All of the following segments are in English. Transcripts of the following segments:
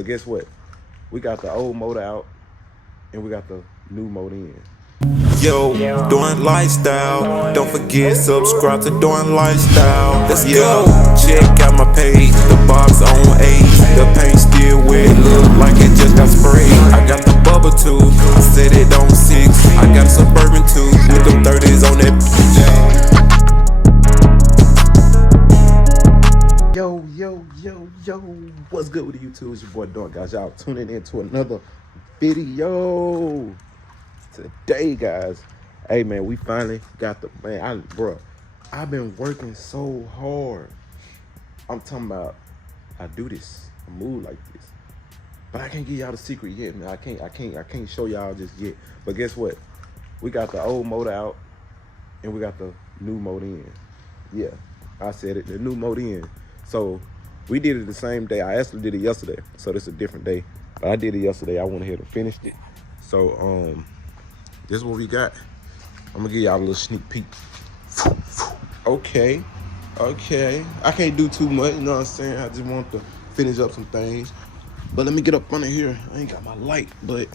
But guess what? We got the old motor out and we got the new motor in. Yo, doing lifestyle. Don't forget, subscribe to doing lifestyle. Let's go. Check out my page, the box on 8. The paint still wet, look like it just got sprayed. I got the bubble too, I set it on 6. I got a Suburban too, with them 30s on that. Yo, what's good with the YouTube? It's your boy Don, guys. Y'all tuning in to another video today, guys. Hey man, we finally got the I've been working so hard. I'm talking about I do this, I move like this. But I can't give y'all the secret yet, man. I can't show y'all just yet. But guess what? We got the old motor out and we got the new motor in. Yeah, I said it, the new motor in. So we did it the same day. I actually did it yesterday, so this is a different day. But I did it yesterday. I went ahead and finished it. So this is what we got. I'm gonna give y'all a little sneak peek. Okay. I can't do too much, you know what I'm saying? I just want to finish up some things. But let me get up under here. I ain't got my light, but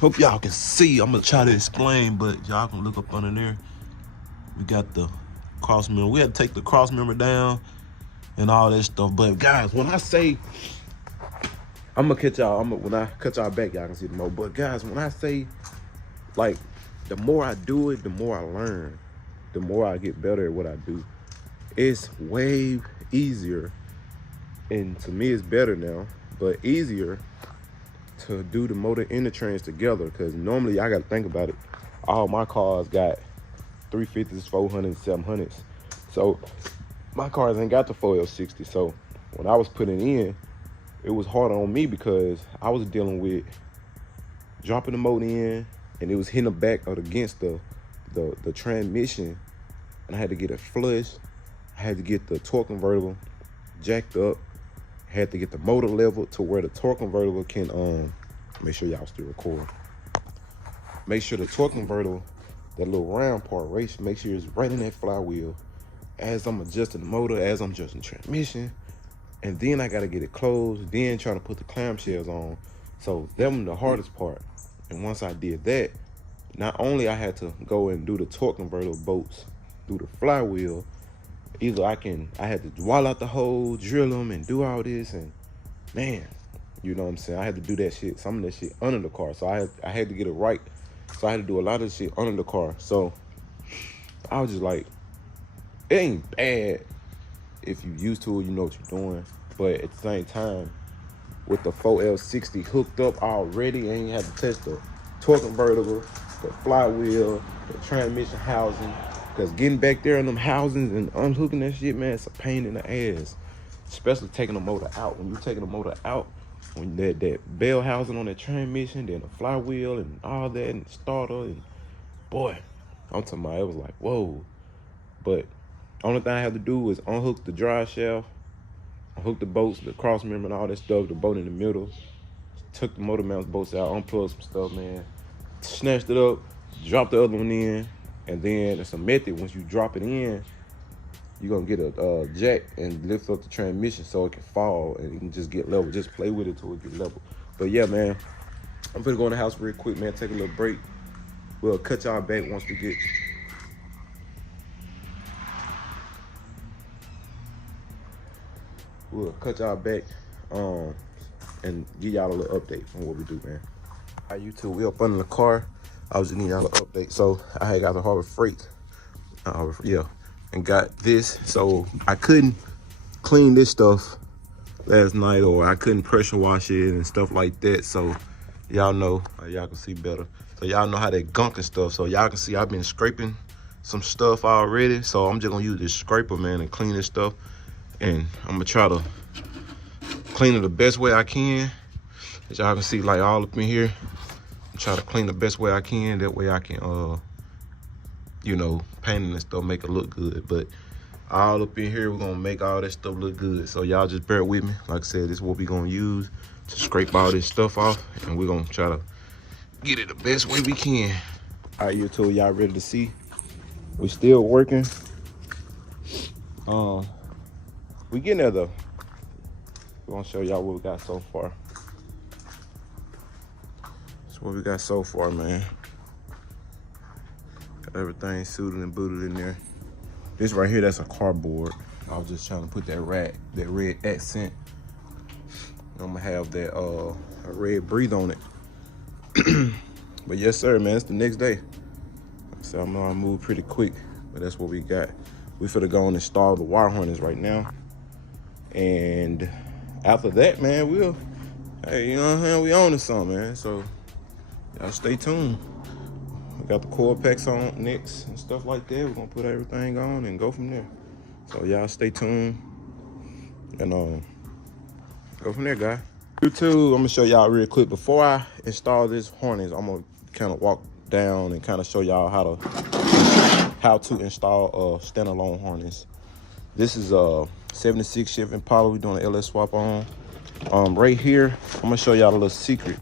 hope y'all can see. I'm gonna try to explain, but y'all can look up under there. We got the cross member. We had to take the cross member down and all that stuff. But guys, when I say I'm gonna catch y'all, when I cut y'all back, y'all can see the more. But guys, when I say, like, the more I do it, the more I learn, the more I get better at what I do. It's way easier, and to me it's better now, but easier to do the motor and the trans together, because normally I gotta think about it. All my cars got 350s, 400s, 700s. So my cars ain't got the 4L60. So when I was putting in, it was hard on me because I was dealing with dropping the motor in and it was hitting the back or against the transmission, and I had to get it flushed. I had to get the torque convertible jacked up. I had to get the motor level to where the torque convertible can make sure y'all still record. Make sure the torque convertible, that little round part, make sure it's right in that flywheel as I'm adjusting the motor, as I'm adjusting the transmission. And then I gotta get it closed, then try to put the clamshells on. So that was the hardest part. And once I did that, not only I had to go and do the torque converter bolts through the flywheel, either I had to wall out the hole, drill them, and do all this, and man, you know what I'm saying? I had to do that shit, some of that shit under the car. So I had to get it right. So I had to do a lot of shit under the car. So I was just like, it ain't bad if you used to it, you know what you're doing. But at the same time, with the 4L60 hooked up already, and you had to test the torque convertible, the flywheel, the transmission housing. Because getting back there in them housings and unhooking that shit, man, it's a pain in the ass. Especially taking the motor out. When you're taking the motor out, when that bell housing on that transmission, then the flywheel and all that, and the starter, and boy, I'm talking about, it was like, whoa. But only thing I had to do was unhook the drive shaft, unhook the bolts, the cross member and all that stuff, the bolt in the middle, took the motor mounts bolts out, unplugged some stuff, man, snatched it up, dropped the other one in, and then it's a method. Once you drop it in, you're gonna get a jack and lift up the transmission so it can fall and it can just get level. Just play with it till it get level. But yeah, man, I'm gonna go in the house real quick, man, take a little break. We'll cut y'all back once we get... We'll cut y'all back and give y'all a little update on what we do, man. All right, YouTube, we up under the car. I was just giving y'all an update. So I had got the Harbor Freight, and got this. So I couldn't clean this stuff last night, or I couldn't pressure wash it and stuff like that. So y'all know, y'all can see better. So y'all know how they gunk and stuff. So y'all can see I've been scraping some stuff already. So I'm just gonna use this scraper, man, and clean this stuff. And I'm gonna try to clean it the best way I can. As y'all can see, like all up in here, I'm trying to clean the best way I can. That way I can, you know, painting and stuff, make it look good. But all up in here, we're gonna make all that stuff look good. So y'all just bear with me. Like I said, this is what we're gonna use to scrape all this stuff off. And we're gonna try to get it the best way we can. All right, YouTube, y'all ready to see? We still working. We getting there though. We're gonna show y'all what we got so far. That's what we got so far, man. Got everything suited and booted in there. This right here, that's a cardboard. I was just trying to put that red accent. I'm gonna have that a red breathe on it. But yes, sir, man, it's the next day. So I'm gonna move pretty quick, but that's what we got. We finna go and install the wire harness right now. And after that, man, hey, you know what I'm saying? We own this song, man. So y'all stay tuned. We got the coil packs on next and stuff like that. We're gonna put everything on and go from there. So y'all stay tuned and go from there, guys. YouTube, I'm gonna show y'all real quick. Before I install this harness, I'm gonna kind of walk down and kind of show y'all how to install a standalone harness. This is a 76 Chevy Impala. We're doing an LS swap on. Right here, I'm gonna show y'all a little secret.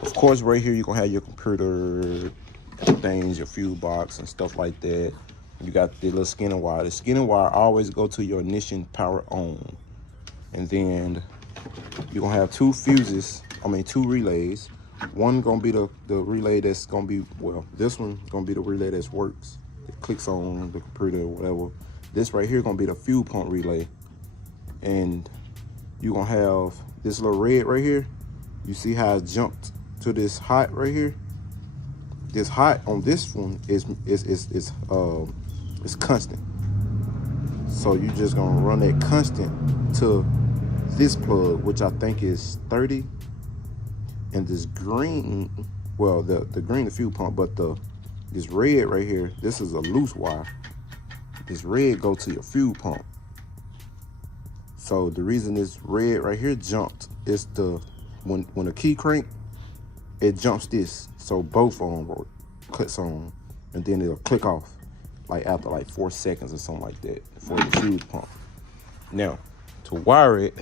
Of course, right here, you're gonna have your computer things, your fuel box and stuff like that. You got the little skinner wire. The skinner wire always go to your ignition power on. And then you're gonna have two relays. One gonna be the relay that's gonna be, well, this one gonna be the relay that works. It clicks on the computer or whatever. This right here gonna be the fuel pump relay. And you're gonna have this little red right here. You see how it jumped to this hot right here? This hot on this one is constant. So you just gonna run that constant to this plug, which I think is 30. And this green, well, the green, the fuel pump, but this red right here, this is a loose wire. This red go to your fuel pump. So the reason this red right here jumped is when the key crank, it jumps this. So both of them cuts on, and then it'll click off like after like 4 seconds or something like that for the fuel pump. Now, to wire it,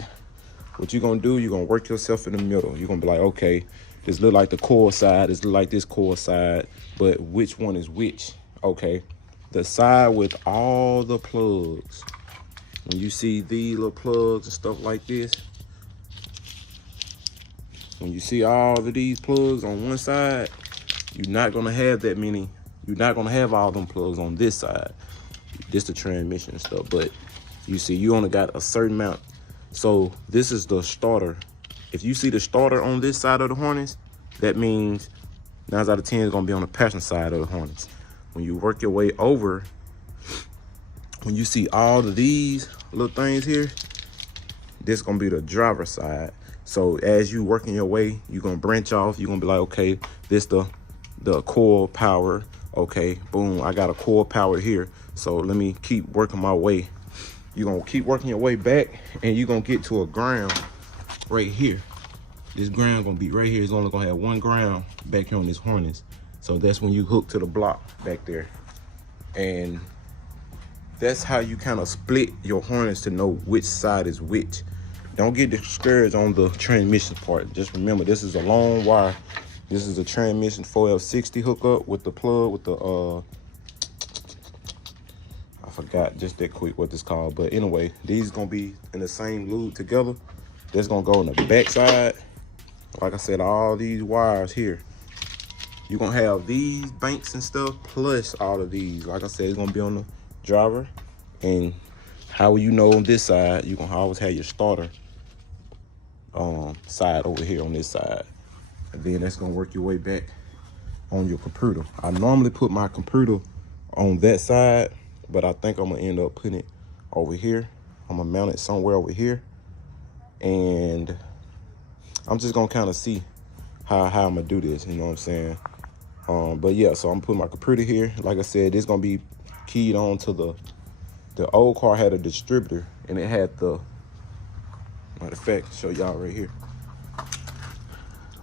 what you're gonna do, you're gonna work yourself in the middle. You're gonna be like, okay, this look like the coil side, this look like this coil side, but which one is which? Okay, the side with all the plugs. When you see these little plugs and stuff like this, when you see all of these plugs on one side, you're not gonna have that many. You're not gonna have all them plugs on this side. This the transmission and stuff, but you see, you only got a certain amount. So this is the starter. If you see the starter on this side of the harness, that means 9 out of 10 is gonna be on the passenger side of the harness. When you work your way over, when you see all of these little things here, this is gonna be the driver side. So as you working your way, you're gonna branch off. You're gonna be like, okay, this the coil power. Okay, boom, I got a coil power here. So let me keep working my way. You're gonna keep working your way back, and you're gonna get to a ground right here. This ground gonna be right here. It's only gonna have one ground back here on this harness. So that's when you hook to the block back there. And that's how you kind of split your harness to know which side is which. Don't get discouraged on the transmission part. Just remember, this is a long wire. This is a transmission 4L60 hookup with the plug, with the, I forgot just that quick what this called. But anyway, these gonna be in the same loop together. That's gonna go on the back side. Like I said, all these wires here. You're gonna have these banks and stuff, plus all of these. Like I said, it's gonna be on the driver. And how you know on this side, you're gonna always have your starter side over here on this side. And then that's gonna work your way back on your computer. I normally put my computer on that side, but I think I'm gonna end up putting it over here. I'm gonna mount it somewhere over here. And I'm just gonna kind of see how I'm gonna do this, you know what I'm saying? But yeah, so I'm putting my computer here. Like I said, it's gonna be keyed on to the old car had a distributor, and it had the, matter of fact, show y'all right here.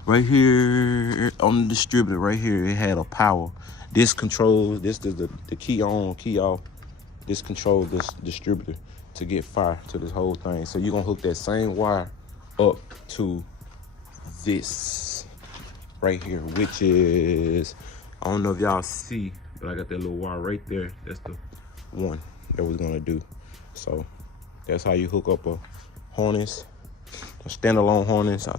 Right here on the distributor, right here, it had a power. This controls, this is the key on, key off. This controls this distributor to get fire to this whole thing. So you're gonna hook that same wire up to this right here, which is, I don't know if y'all see, but I got that little wire right there. That's the one that we're gonna do. So that's how you hook up a harness. standalone harness. I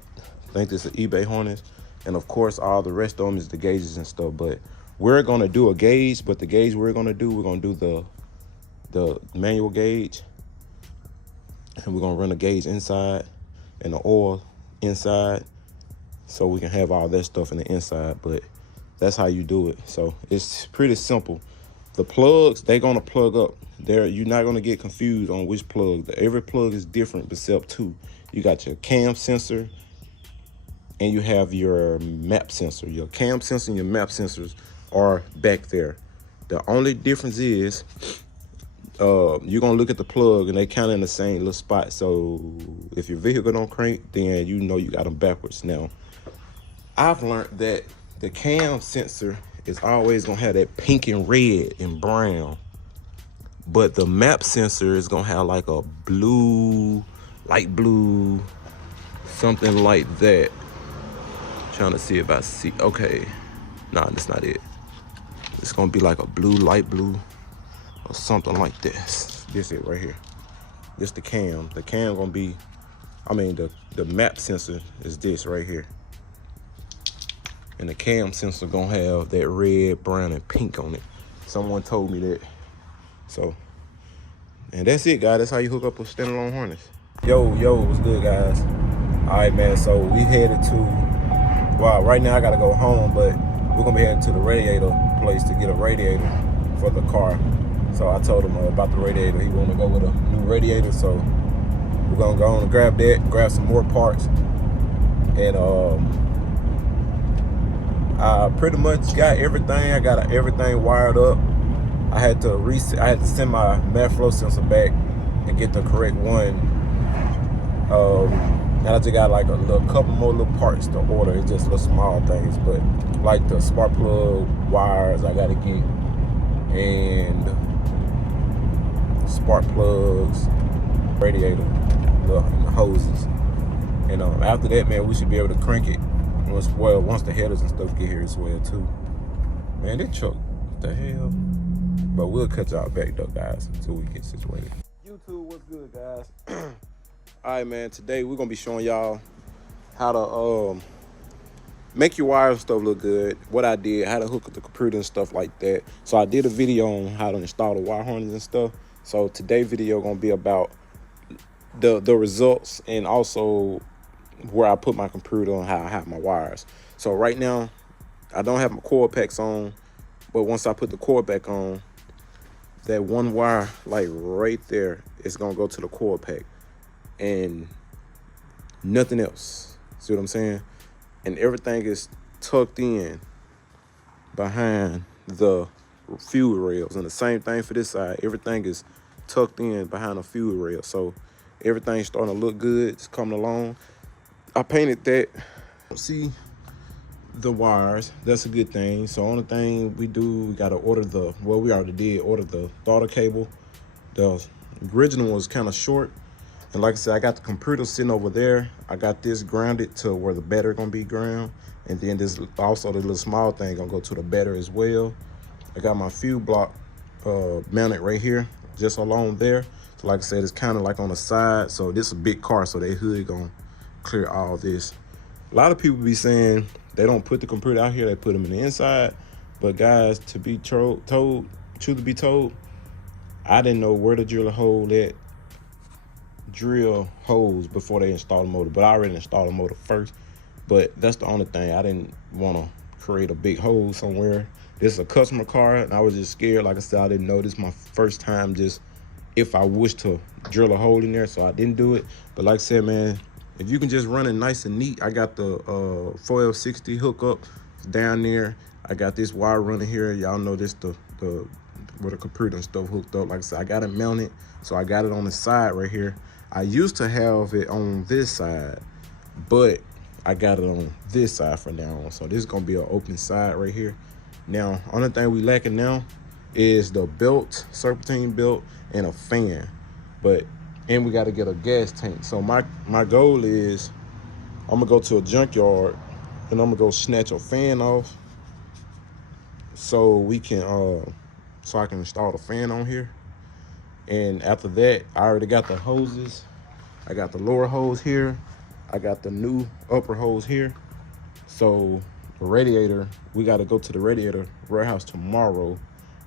think this is eBay harness. And of course, all the rest of them is the gauges and stuff. But we're gonna do a gauge, but the gauge we're gonna do the manual gauge. And we're gonna run a gauge inside and the oil inside, so we can have all that stuff in the inside. But that's how you do it. So it's pretty simple. The plugs, they're gonna plug up. You're not gonna get confused on which plug. Every plug is different except two. You got your cam sensor and you have your map sensor. Your cam sensor and your map sensors are back there. The only difference is you're gonna look at the plug and they kind of in the same little spot. So if your vehicle don't crank, then you know you got them backwards. Now, I've learned that the cam sensor is always gonna have that pink and red and brown, but the map sensor is gonna have like a blue, light blue, something like that. Trying to see if I see. Okay, nah, that's not it. It's gonna be like a blue, light blue, or something like this. This it right here. This the cam. The cam gonna be, the map sensor is this right here. And the cam sensor gonna have that red, brown, and pink on it. Someone told me that. So, and that's it, guys. That's how you hook up a standalone harness. Yo, what's good, guys? All right, man. So we headed to, right now I gotta go home, but we're gonna be heading to the radiator place to get a radiator for the car. So I told him about the radiator. He wanted to go with a new radiator, so we're gonna go on and grab that, grab some more parts, and I pretty much got everything. I got everything wired up. I had to send my mass flow sensor back and get the correct one. And I just got like a couple more little parts to order. It's just little small things, but like the spark plug wires I gotta get, and spark plugs, radiator, the hoses. And after that, man, we should be able to crank it. Once the headers and stuff get here as well too. Man, this truck, what the hell? But we'll cut y'all back though, guys, until we get situated. YouTube, what's good, guys? All right, man, today we're gonna be showing y'all how to make your wires and stuff look good. What I did, how to hook up the computer and stuff like that. So I did a video on how to install the wire harness and stuff. So today's video gonna be about the results, and also where I put my computer on, how I have my wires. So right now, I don't have my cord packs on, but once I put the cord back on, that one wire, like right there, is gonna go to the cord pack and nothing else. See what I'm saying? And everything is tucked in behind the fuel rails. And the same thing for this side. Everything is tucked in behind the fuel rail. So everything's starting to look good. It's coming along. I painted that. See the wires. That's a good thing. So only thing we do, we gotta order we already did order the starter cable. The original was kind of short. And like I said, I got the computer sitting over there. I got this grounded to where the battery gonna be ground. And then this also, the little small thing gonna go to the battery as well. I got my fuel block mounted right here, just along there. So like I said, it's kind of like on the side. So this is a big car, so they hood gonna clear all this. A lot of people be saying they don't put the computer out here, they put them in the inside. But guys, to be truth to be told, I didn't know where to drill a hole at. Drill holes before they install the motor, but I already installed the motor first. But that's the only thing. I didn't want to create a big hole somewhere. This is a customer car, and I was just scared. Like I said, I didn't know. This is my first time just if I wish to drill a hole in there, so I didn't do it. But like I said, man, if you can just run it nice and neat, I got the 4L60 hookup down there. I got this wire running here. Y'all know this the where the computer and stuff hooked up. Like I said, I got it mounted, so I got it on the side right here. I used to have it on this side, but I got it on this side from now on. So this is gonna be an open side right here. Now, only thing we lacking now is the belt, serpentine belt, and a fan. And we gotta get a gas tank. So my goal is, I'm gonna go to a junkyard and I'm gonna go snatch a fan off so we can, so I can install the fan on here. And after that, I already got the hoses. I got the lower hose here. I got the new upper hose here. So the radiator, we got to go to the radiator warehouse tomorrow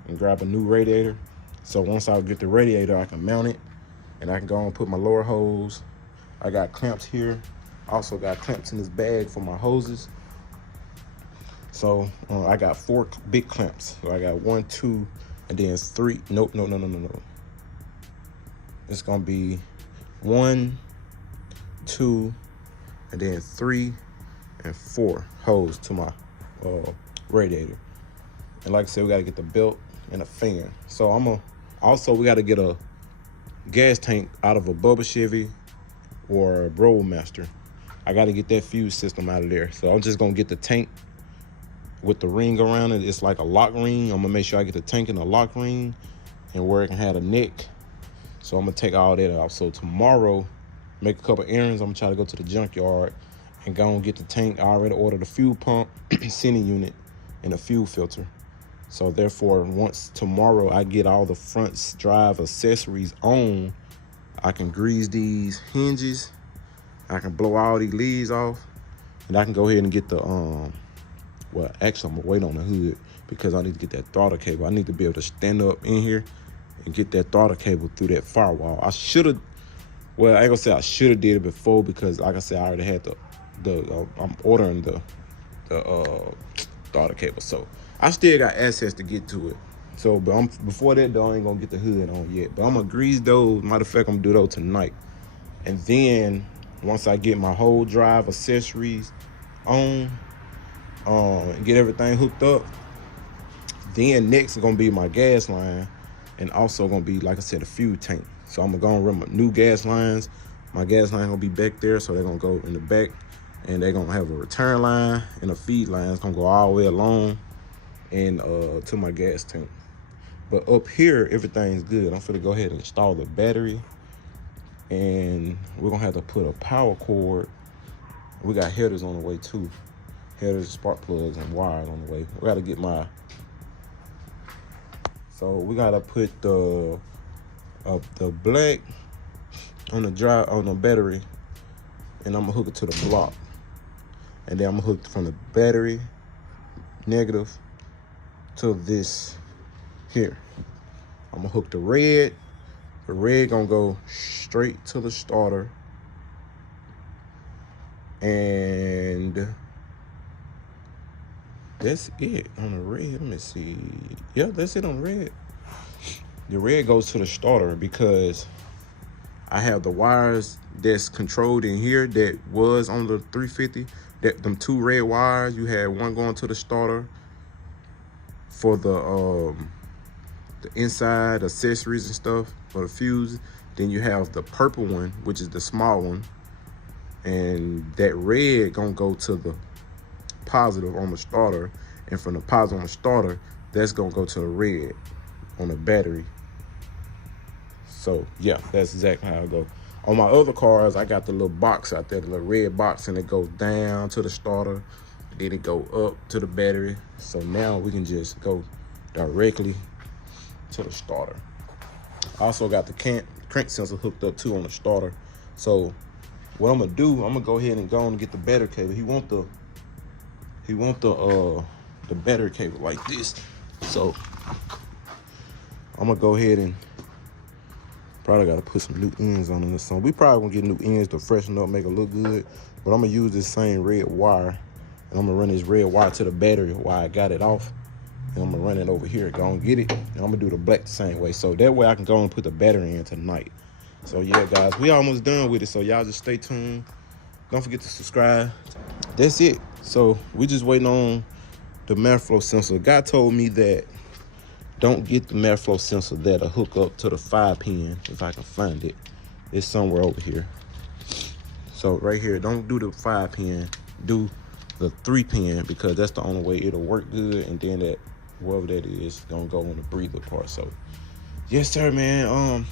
and grab a new radiator. So once I get the radiator, I can mount it and I can go and put my lower hose. I got clamps here. Also got clamps in this bag for my hoses. So I got 4 big clamps. So I got 1, 2, and then 3. Nope, no. It's gonna be 1, 2, and then 3 and 4 hose to my radiator. And like I said, we gotta get the belt and a fan. So we gotta get a gas tank out of a Bubba Chevy or a Roadmaster. I gotta get that fuse system out of there. So I'm just gonna get the tank with the ring around it. It's like a lock ring. I'm gonna make sure I get the tank in the lock ring and where it can have a neck. So I'm gonna take all that off. So tomorrow, make a couple errands. I'm gonna try to go to the junkyard and go and get the tank. I already ordered a fuel pump, sending unit, and a fuel filter. So therefore, once tomorrow I get all the front drive accessories on, I can grease these hinges, I can blow all these leads off, and I can go ahead and get the well, actually, I'm gonna wait on the hood because I need to get that throttle cable. I need to be able to stand up in here and get that throttle cable through that firewall. I ain't gonna say I should have did it before because, like I said, I already had I'm ordering the throttle cable, so I still got access to get to it. So, but before that though, I ain't gonna get the hood on yet. But I'm gonna grease those. Matter of fact, I'm gonna do those tonight. And then once I get my whole drive accessories on, and get everything hooked up, then next is gonna be my gas line, and also gonna be, like I said, a fuel tank. So I'm gonna run my new gas lines. My gas line gonna be back there, so they're gonna go in the back, and they're gonna have a return line and a feed line. It's gonna go all the way along and to my gas tank. But up here, everything's good. I'm gonna go ahead and install the battery, and we're gonna have to put a power cord. We got headers on the way too. Headers, spark plugs, and wires on the way. We gotta get we gotta put the black on the battery, and I'm gonna hook it to the block. And then I'm gonna hook it from the battery negative to this here. I'm gonna hook the red. The red gonna go straight to the starter. And that's it on the red. Let me see. Yeah, that's it on red. The red goes to the starter because I have the wires that's controlled in here that was on the 350. Them 2 red wires, you had one going to the starter for the inside accessories and stuff for the fuse. Then you have the purple one, which is the small one, and that red gonna go to the positive on the starter, and from the positive on the starter, that's gonna go to the red on the battery. So yeah, that's exactly how it goes. On my other cars, I got the little box out there, the little red box, and it goes down to the starter, then it go up to the battery. So now we can just go directly to the starter. I also got the crank sensor hooked up too on the starter. So what I'm gonna do, I'm gonna go ahead and go and get the battery cable. He want the battery cable like this. So I'm gonna go ahead and probably gotta put some new ends on this. So we probably gonna get new ends to freshen up, make it look good. But I'm gonna use this same red wire, and I'm gonna run this red wire to the battery while I got it off. And I'm gonna run it over here, go and get it. And I'm gonna do the black the same way. So that way I can go and put the battery in tonight. So yeah, guys, we almost done with it. So y'all just stay tuned. Don't forget to subscribe. That's it. So we just waiting on the mass flow sensor. God told me that don't get the mass flow sensor that'll hook up to the 5-pin, if I can find it. It's somewhere over here. So right here, don't do the 5-pin, do the 3-pin, because that's the only way it'll work good. And then that, wherever that is, gonna go on the breather part. So yes sir, man.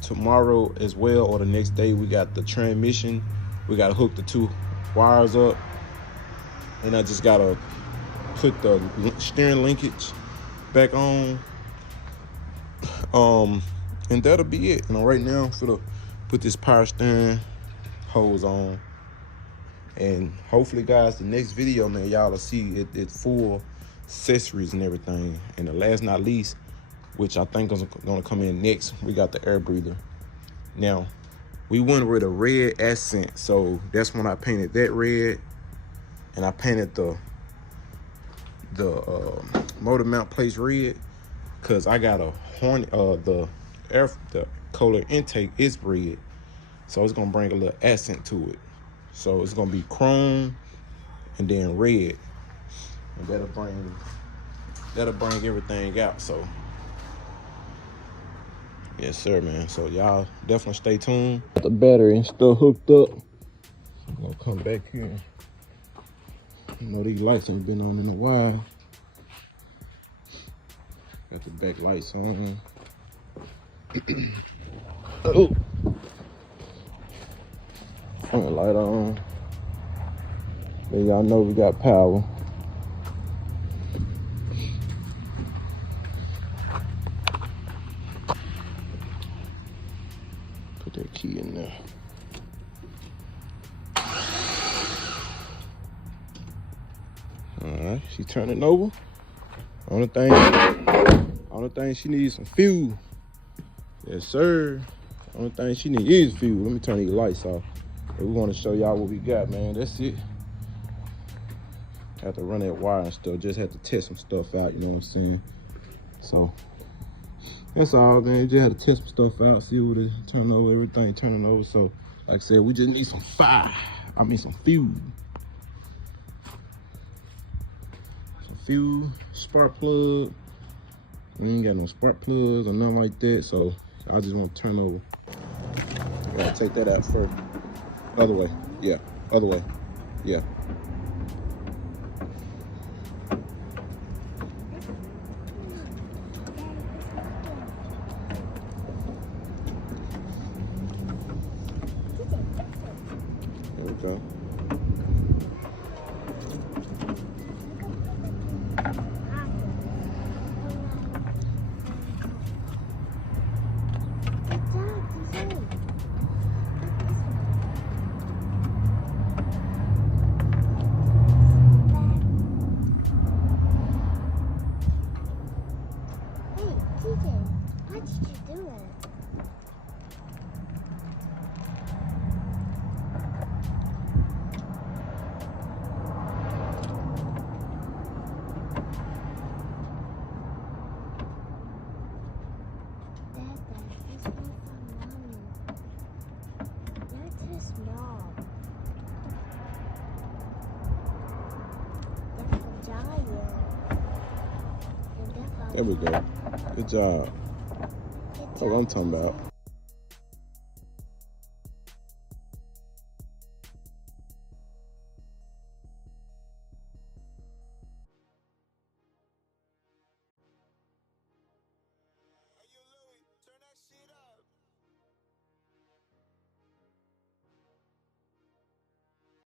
Tomorrow as well, or the next day, we got the transmission. We gotta hook the 2 wires up, and I just gotta put the steering linkage back on. And that'll be it. And right now, I'm gonna put this power steering hose on, And hopefully, guys, the next video, man, y'all will see it full accessories and everything. And the last not least, which I think is gonna come in next, we got the air breather. Now, we went with a red accent, so that's when I painted that red, and I painted the motor mount plates red, cause I got a horn. The cooler intake is red, so it's gonna bring a little accent to it. So it's gonna be chrome and then red, and that'll bring everything out. So yes, sir, man. So y'all definitely stay tuned. The battery and stuff hooked up. I'm gonna come back here. You know these lights ain't been on in a while. Got the back lights on. Oh, front light on. Then y'all know we got power. Put that key in there. All right, she turning over. Only thing she needs some fuel. Yes, sir. Only thing she needs is fuel. Let me turn these lights off. And we want to show y'all what we got, man. That's it. Have to run that wire and stuff. Just have to test some stuff out, you know what I'm saying? So that's all, man. Just had to test some stuff out, see what it turning over, everything turning over. So like I said, we just need some fire. I mean some fuel. Some fuel, spark plug. We ain't got no spark plugs or nothing like that, so I just want to turn over. I gotta take that out first. Other way, yeah. Other way, yeah. There we go. How did you do it? There we go. Good job. That's what I'm talking about.